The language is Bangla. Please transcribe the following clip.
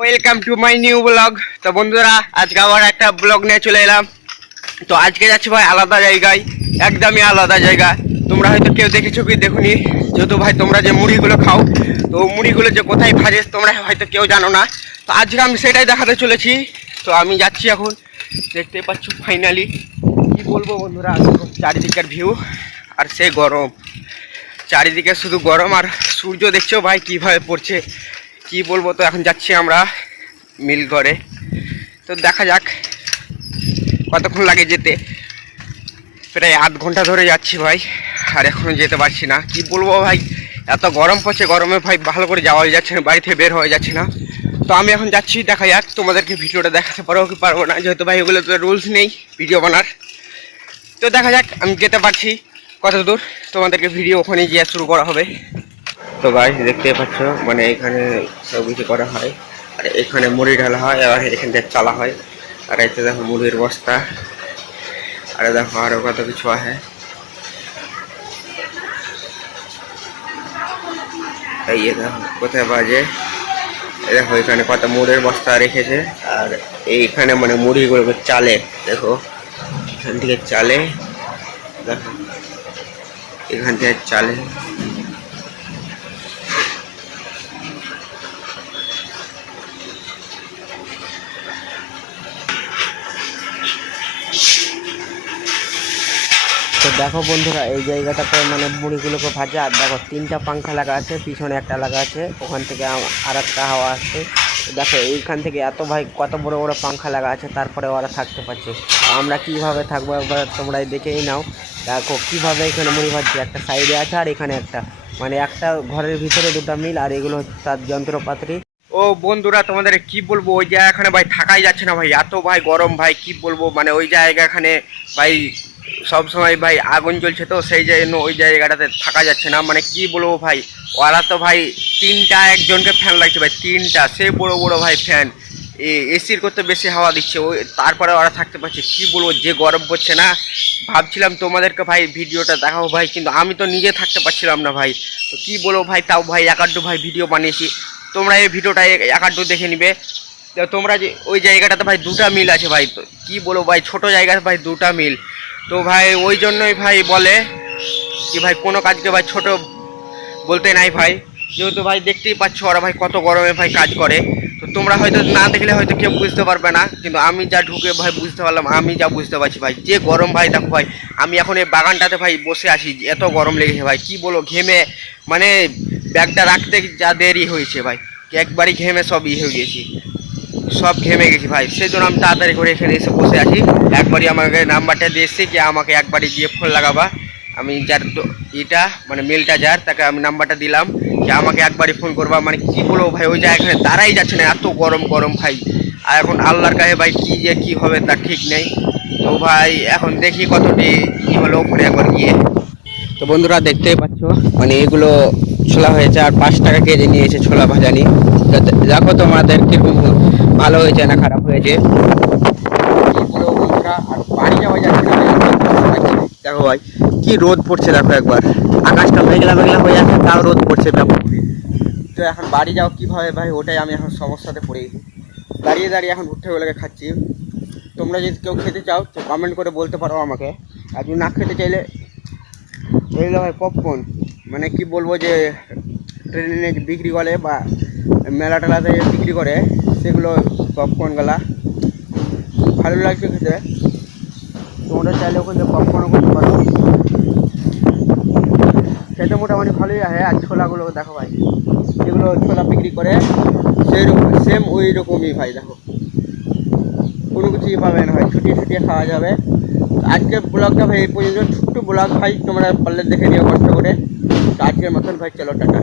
Welcome to my new blog. তো বন্ধুরা, আজকে আবার একটা ব্লগ নিয়ে চলে এলাম। তো আজকে যাচ্ছি ভাই আলাদা জায়গায়, একদমই আলাদা জায়গা। তোমরা হয়তো কেউ দেখেছো কি দেখুনি, যেহেতু ভাই তোমরা যে মুড়িগুলো খাও, তো মুড়িগুলো যে কোথায় ভাজে তোমরা হয়তো কেউ জানো না। তো আজকে আমি সেটাই দেখাতে চলেছি। তো আমি যাচ্ছি এখন, দেখতে পাচ্ছ ফাইনালি। কি বলবো বন্ধুরা, চারিদিকের ভিউ আর সেই গরম, চারিদিকে শুধু গরম আর সূর্য দেখছো ভাই কিভাবে পড়ছে। কি বলবো, তো এখন যাচ্ছি আমরা মিল ঘরে। তো দেখা যাক কতক্ষণ লাগে যেতে। প্রায় আধ ঘন্টা ধরে যাচ্ছি ভাই, আর এখনও যেতে পারছি না। কি বলবো ভাই, এত গরম পড়ছে, গরমে ভাই ভালো করে যাওয়াই যাচ্ছে না, বাড়ি থেকে বের হয়ে যাচ্ছে না। তো আমি এখন যাচ্ছি, দেখা যাক তোমাদেরকে ভিডিওটা দেখাতে পারবো কি পারবো না, যেহেতু ভাই ওগুলো তো রুলস নেই ভিডিও বানার। তো দেখা যাক আমি যেতে পারছি কত দূর, তোমাদেরকে ভিডিও ওখানে গিয়ে শুরু করা হবে। তো গাইস দেখতে পাচ্ছ, মানে এখানে সব কিছু করা হয়, আর এখানে মুড়ি ঢালা হয়, আর এখান থেকে চালা হয়। আর এতে দেখো মুড়ির বস্তা, আর দেখো আরো কত কিছু আছে। এই দেখো কোথায় বাজে, দেখো এখানে কত মুড়ির বস্তা রেখেছে। আর এইখানে মানে মুড়িগুলোকে চালে, দেখো এখান থেকে চালে, দেখো এখান থেকে চালে। তো দেখো বন্ধুরা, এই জায়গাটাতে মানে মুড়িগুলোকে ভাজে। আর দেখো তিনটা পাংখা লাগা আছে, পিছনে একটা লাগা আছে, ওখান থেকে আর একটা হাওয়া আসছে। দেখো এইখান থেকে এত ভাই কত বড় বড় পাংখা লাগা আছে, তারপরে ওরা থাকতে পারছে। আমরা কিভাবে থাকবো একবার তোমরাই দেখেই নাও। দেখো কিভাবে এখানে মুড়ি ভাজছে, একটা সাইডে আছে আর এখানে একটা, মানে একটা ঘরের ভিতরে দুটো মিল, আর এগুলো তার যন্ত্রপাতি। ও বন্ধুরা, তোমাদের কি বলবো, ওই জায়গা এখানে ভাই থাকাই যাচ্ছে না ভাই, এত ভাই গরম ভাই। কি বলবো, মানে ওই জায়গা এখানে ভাই সব সময় ভাই আগুন জ্বলছে, তো সেই জন্য ওই জায়গাটাতে থাকা যাচ্ছে না। মানে কি বলবো ভাই, ওরা তো ভাই তিনটা একজনকে ফ্যান লাগছে ভাই, তিনটা সে বড় বড় ভাই ফ্যান, এসির করতে বেশি হাওয়া দিচ্ছে, ওই তারপরে ওরা থাকতে পারছে। কি বলবো, যে গরম পড়ছে না, ভাবছিলাম তোমাদেরকে ভাই ভিডিওটা দেখাবো ভাই, কিন্তু আমি তো নিজে থাকতে পারছিলাম না ভাই। তো কী বলবো ভাই, তাও ভাই একাড্ডু ভাই ভিডিও বানিয়েছি, তোমরা এই ভিডিওটা একাড্ডু দেখে নিবে। তো তোমরা যে ওই জায়গাটাতে ভাই দুটা মিল আছে ভাই, তো কী বলবো ভাই, ছোটো জায়গায় ভাই দুটা মিল। তো ভাই ওই জন্যই ভাই বলে কি ভাই কোনো কাজকে ভাই ছোট বলতে নাই ভাই, যেহেতু ভাই দেখতেই পাচ্ছ ওরা ভাই কত গরমে ভাই কাজ করে। তো তোমরা হয়তো না দেখলে হয়তো কেউ বুঝতে পারবে না, কিন্তু আমি যা ঢুকে ভাই বুঝতে পারলাম, আমি যা বুঝতে পারছি ভাই, যে গরম ভাই। দেখো ভাই আমি এখন এই বাগানটাতে ভাই বসে আছি, এত গরম লেগেছে ভাই, কি বলো ঘেমে, মানে ব্যাগটা রাখতে যা দেরি হয়েছে ভাই, একবারই ঘেমে সব হয়ে গেছি, সব ঘেমে গেছি ভাই। সেই জন্য আমি তাড়াতাড়ি করে এখানে এসে বসে আছি। একবারই আমাকে নাম্বারটা দিয়ে এসছি কি আমাকে একবারই দিয়ে ফোন লাগাবা। আমি যার এটা মানে মেলটা যার, তাকে আমি নাম্বারটা দিলাম যে আমাকে একবারই ফোন করবা। মানে কি বলবো ভাই, ওই জায়গায় এখানে দাঁড়াই যাচ্ছে না, এত গরম গরম ভাই। আর এখন আল্লাহর কাছে ভাই কি যে কী হবে তার ঠিক নেই। তো ভাই এখন দেখি কতটি কী হলো ওখানে একবার গিয়ে। তো বন্ধুরা দেখতেই পাচ্ছ, মানে এগুলো ছোলা হয়েছে, আর 5 টাকা কেজি নিয়েছে ছোলা ভাজানি। দেখো তোমাদের কিরকম ভালো হয়েছে না খারাপ হয়েছে। আর বাড়ি যাওয়া যাচ্ছে না, দেখো ভাই কি রোদ পড়ছে, দেখো একবার আকাশটা মেঘলা মেঘলা হয়ে আছে, তাও রোদ পড়ছে ব্যাপক। তো এখন বাড়ি যাও কীভাবে ভাই, ওটাই আমি এখন সমস্যাতে পড়ে গেছি। দাঁড়িয়ে দাঁড়িয়ে এখন উঠে ওগুলোকে খাচ্ছি। তোমরা যদি কেউ খেতে চাও তো কমেন্ট করে বলতে পারো আমাকে, আর যদি না খেতে চাইলে এগুলো ভাই পপকর্ন, মানে কি বলবো যে ট্রেনে বিক্রি করে বা মেলা টেলাতে বিক্রি করে, সেগুলো পপকর্নগুলা ভালো লাগছে খেতে। তোমরা চাইলে ওখানে পপকর্নও করতে পারো, খেতে মোটামুটি ভালোই আছে। আর ছোলাগুলো দেখো ভাই, যেগুলো ছোলা বিক্রি করে সেরকম সেম ওই রকমই ভাই, দেখো কোনো কিছুই পাবে না ভাই, ছুটিয়ে ছুটিয়ে খাওয়া যাবে। আজকের ব্লগটা ভাই এই পর্যন্ত, ছোট্ট ব্লগ ভাই, তোমরা পারলে দেখে নিও কষ্ট করে। আজকের মতন ভাই চলো টাটা।